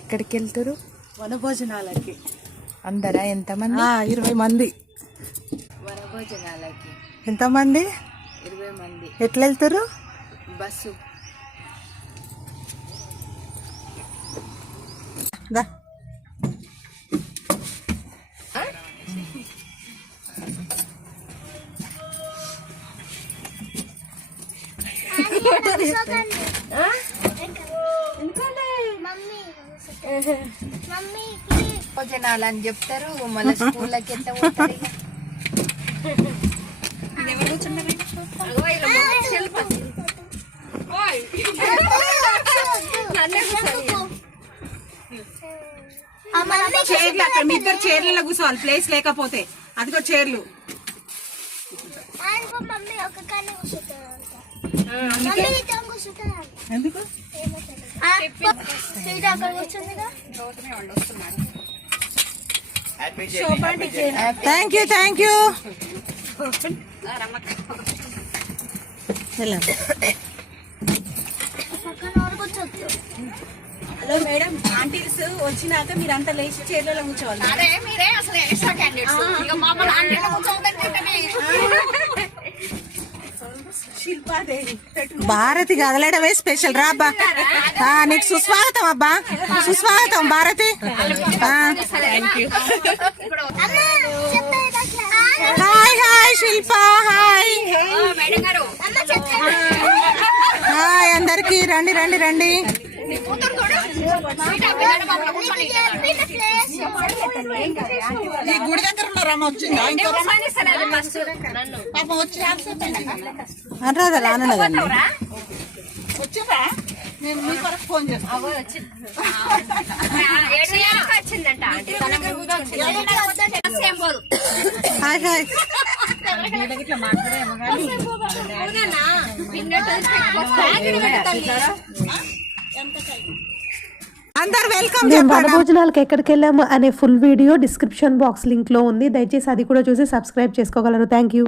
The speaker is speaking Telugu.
ఎక్కడికి వెళ్తారు? వనభోజనాలకి. అందరా? ఎంతమంది? 20 మంది. వనభోజనాలకి ఎంతమంది? 20 మంది. ఎట్లా వెళ్తారు? బస్సు. దా. భోజనాలు అని చెప్తారు, మళ్ళీ స్కూళ్ళకి ఎట్లా పోతారు? చైర్లు అక్కడ మీ ఇద్దరు చైర్లలో కూర్చోవాలి, ప్లేస్ లేకపోతే. అదిగో చైర్లు. ఎందుకు? Thank you, thank you. Hello madam, aunties వచ్చినాక మీరంతా లేచి చైర్లలో కూర్చోవాలి. భారతి కదలడమే స్పెషల్. రా అబ్బా, నీకు సుస్వాగతం. అబ్బా సుస్వాగతం భారతి. హాయ్ హాయ్ శిల్ప. హాయ్ హాయ్ అందరికి. రండి రండి రండి. ఈ గుడి దగ్గర ఉన్నారమ్మ. వచ్చిందా? అనరాదా? రానున్నదండి. వచ్చిందా? నేను మీ కొరకు ఫోన్ చేస్తాను. Hi hi. అందరు వెల్కమ్. వనభోజనాలకు ఎక్కడికి వెళ్ళాము అనే full video description box link లో ఉంది. దయచేసి అది కూడా చూసి సబ్స్క్రైబ్ చేసుకోగలరు. Thank you.